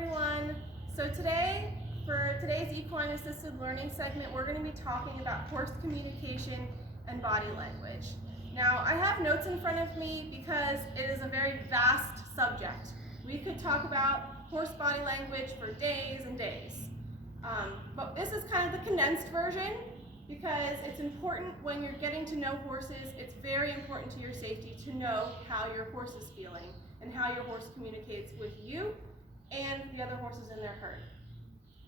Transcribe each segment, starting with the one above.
everyone. So today, for today's equine assisted learning segment, we're going to be talking about horse communication and body language. Now, I have notes in front of me because it is a very vast subject. We could talk about horse body language for days and days. But this is kind of the condensed version because it's important when you're getting to know horses. It's very important to your safety to know how your horse is feeling and how your horse communicates with you and the other horses in their herd.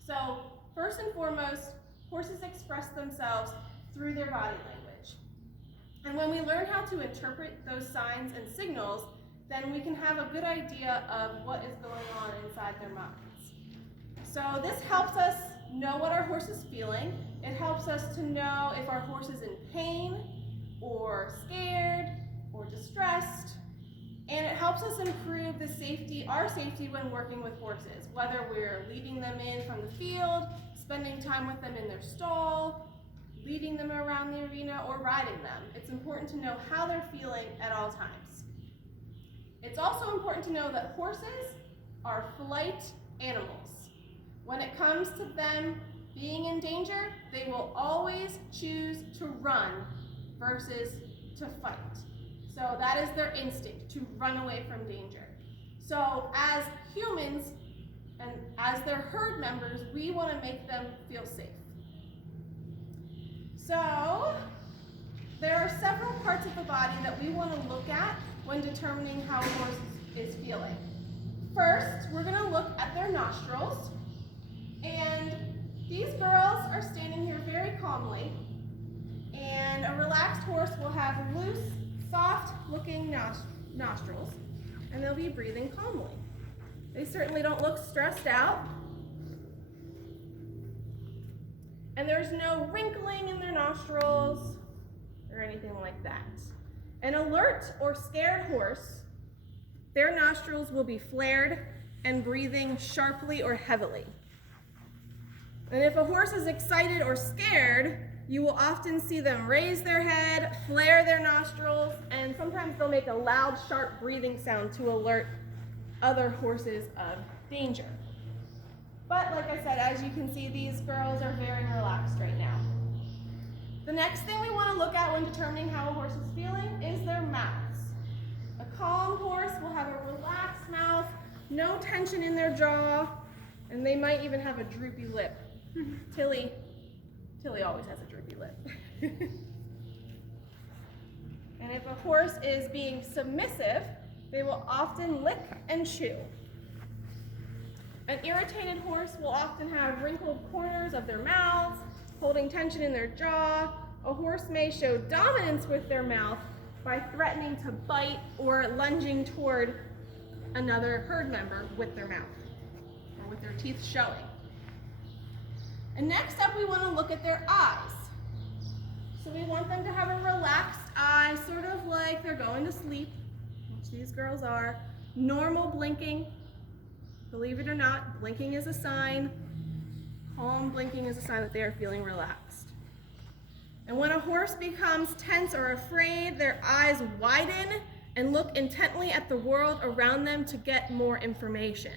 So first and foremost, horses express themselves through their body language. And when we learn how to interpret those signs and signals, then we can have a good idea of what is going on inside their minds. So this helps us know what our horse is feeling. It helps us to know if our horse is in pain or scared or distressed. And it helps us improve our safety when working with horses, whether we're leading them in from the field, spending time with them in their stall, leading them around the arena, or riding them. It's important to know how they're feeling at all times. It's also important to know that horses are flight animals. When it comes to them being in danger, they will always choose to run versus to fight. So that is their instinct, to run away from danger. So as humans and as their herd members, we want to make them feel safe. So there are several parts of the body that we want to look at when determining how a horse is feeling. First, we're going to look at their nostrils. And these girls are standing here very calmly. And a relaxed horse will have loose, soft-looking nostrils, and they'll be breathing calmly. They certainly don't look stressed out. And there's no wrinkling in their nostrils or anything like that. An alert or scared horse, their nostrils will be flared and breathing sharply or heavily. And if a horse is excited or scared, you will often see them raise their head, flare their nostrils, and sometimes they'll make a loud, sharp breathing sound to alert other horses of danger. But like I said, as you can see, these girls are very relaxed right now. The next thing we want to look at when determining how a horse is feeling is their mouths. A calm horse will have a relaxed mouth, no tension in their jaw, and they might even have a droopy lip. Tilly always has a droopy lip. And if a horse is being submissive, they will often lick and chew. An irritated horse will often have wrinkled corners of their mouths, holding tension in their jaw. A horse may show dominance with their mouth by threatening to bite or lunging toward another herd member with their mouth, or with their teeth showing. And next up, we want to look at their eyes. So we want them to have a relaxed eye, sort of like they're going to sleep, which these girls are. Normal blinking. Believe it or not, blinking is a sign. Calm blinking is a sign that they are feeling relaxed. And when a horse becomes tense or afraid, their eyes widen and look intently at the world around them to get more information.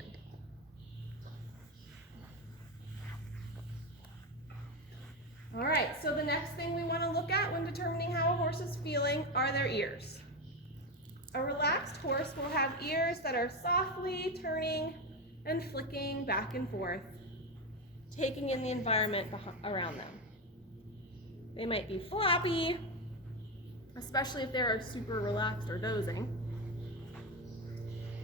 All right, so the next thing we want to look at when determining how a horse is feeling are their ears. A relaxed horse will have ears that are softly turning and flicking back and forth, taking in the environment around them. They might be floppy, especially if they're super relaxed or dozing.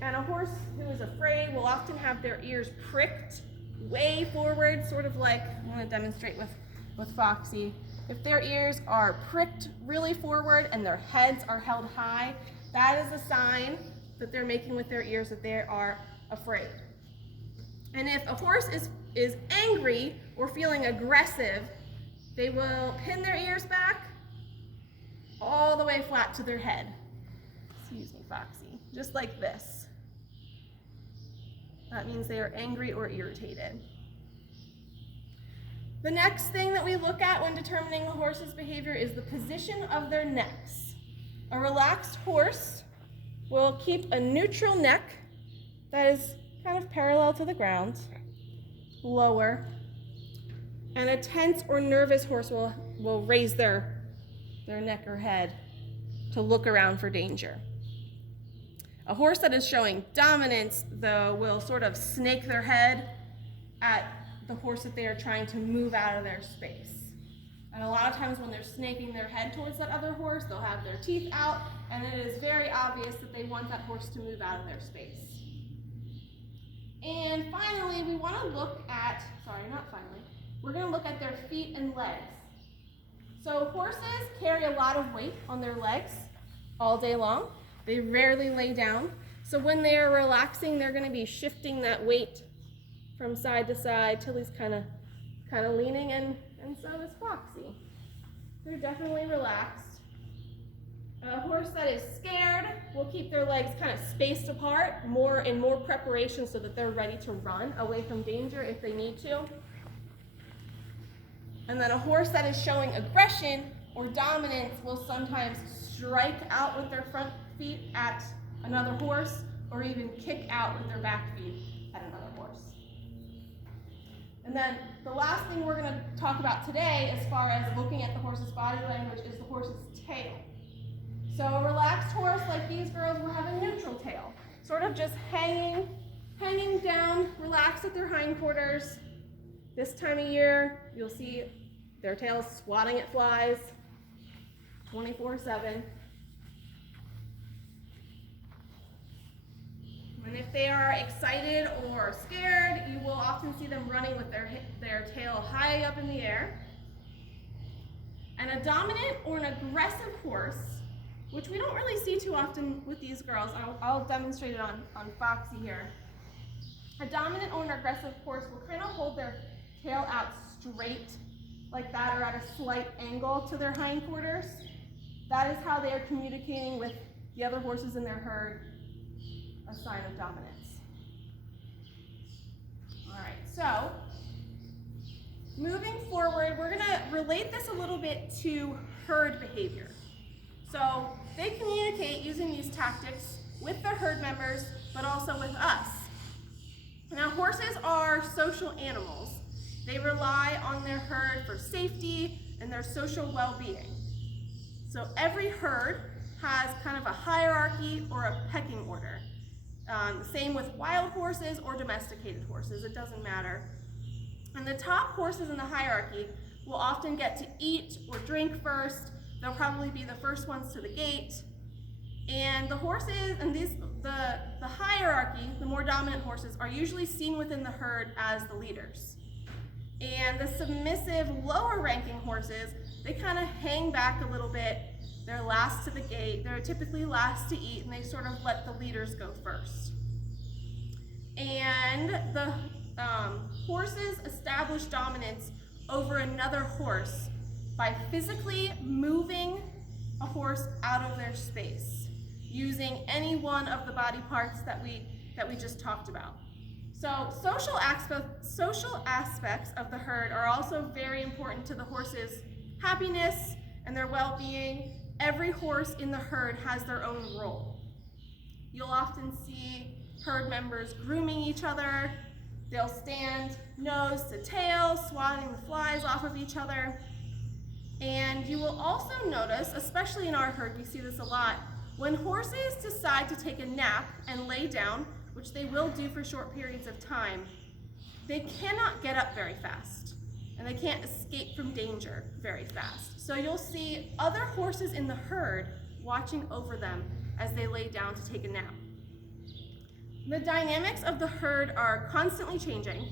And a horse who is afraid will often have their ears pricked way forward, sort of like, I'm going to demonstrate with Foxy. If their ears are pricked really forward and their heads are held high, that is a sign that they're making with their ears that they are afraid. And if a horse is angry or feeling aggressive, they will pin their ears back all the way flat to their head. Excuse me, Foxy. Just like this. That means they are angry or irritated. The next thing that we look at when determining a horse's behavior is the position of their necks. A relaxed horse will keep a neutral neck that is kind of parallel to the ground, lower. And a tense or nervous horse will raise their neck or head to look around for danger. A horse that is showing dominance, though, will sort of snake their head at the horse that they are trying to move out of their space. And a lot of times when they're snaking their head towards that other horse, they'll have their teeth out, and it is very obvious that they want that horse to move out of their space. And finally, we want to look at, we're going to look at their feet and legs. So horses carry a lot of weight on their legs all day long. They rarely lay down. So when they're relaxing, they're going to be shifting that weight from side to side till he's kind of leaning, and so is Foxy. They're definitely relaxed. A horse that is scared will keep their legs kind of spaced apart, in more preparation so that they're ready to run away from danger if they need to. And then a horse that is showing aggression or dominance will sometimes strike out with their front feet at another horse, or even kick out with their back feet at another horse. And then the last thing we're going to talk about today, as far as looking at the horse's body language, is the horse's tail. So a relaxed horse like these girls will have a neutral tail, sort of just hanging down, relaxed at their hindquarters. This time of year, you'll see their tails swatting at flies 24/7. And if they are excited or scared, you will often see them running with their tail high up in the air. And a dominant or an aggressive horse, which we don't really see too often with these girls, I'll demonstrate it on Foxy here. A dominant or an aggressive horse will kind of hold their tail out straight like that, or at a slight angle to their hindquarters. That is how they are communicating with the other horses in their herd, a sign of dominance. All right, so moving forward, we're going to relate this a little bit to herd behavior. So they communicate using these tactics with their herd members, but also with us. Now, horses are social animals. They rely on their herd for safety and their social well-being. So every herd has kind of a hierarchy or a pecking order. Same with wild horses or domesticated horses, it doesn't matter. And the top horses in the hierarchy will often get to eat or drink first. They'll probably be the first ones to the gate. And the horses, and the hierarchy, the more dominant horses, are usually seen within the herd as the leaders. And the submissive, lower-ranking horses, they kind of hang back a little bit. They're last to the gate. They're typically last to eat, and they sort of let the leaders go first. And the horses establish dominance over another horse by physically moving a horse out of their space, using any one of the body parts that we just talked about. So social aspects of the herd are also very important to the horse's happiness and their well-being. Every horse in the herd has their own role. You'll often see herd members grooming each other. They'll stand nose to tail, swatting the flies off of each other. And you will also notice, especially in our herd, we see this a lot, when horses decide to take a nap and lay down, which they will do for short periods of time, they cannot get up very fast, and they can't escape from danger very fast. So you'll see other horses in the herd watching over them as they lay down to take a nap. The dynamics of the herd are constantly changing.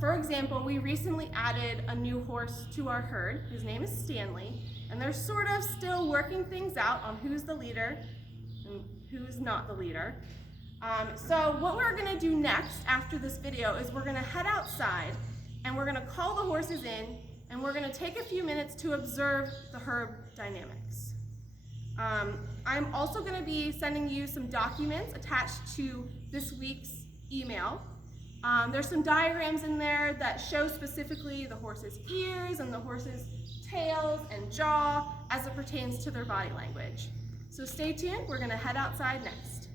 For example, we recently added a new horse to our herd. His name is Stanley, and they're sort of still working things out on who's the leader and who's not the leader. So what we're going to do next after this video is we're going to head outside and we're going to call the horses in, and we're going to take a few minutes to observe the herd dynamics. I'm also going to be sending you some documents attached to this week's email. There's some diagrams in there that show specifically the horse's ears and the horse's tails and jaw as it pertains to their body language. So stay tuned, we're going to head outside next.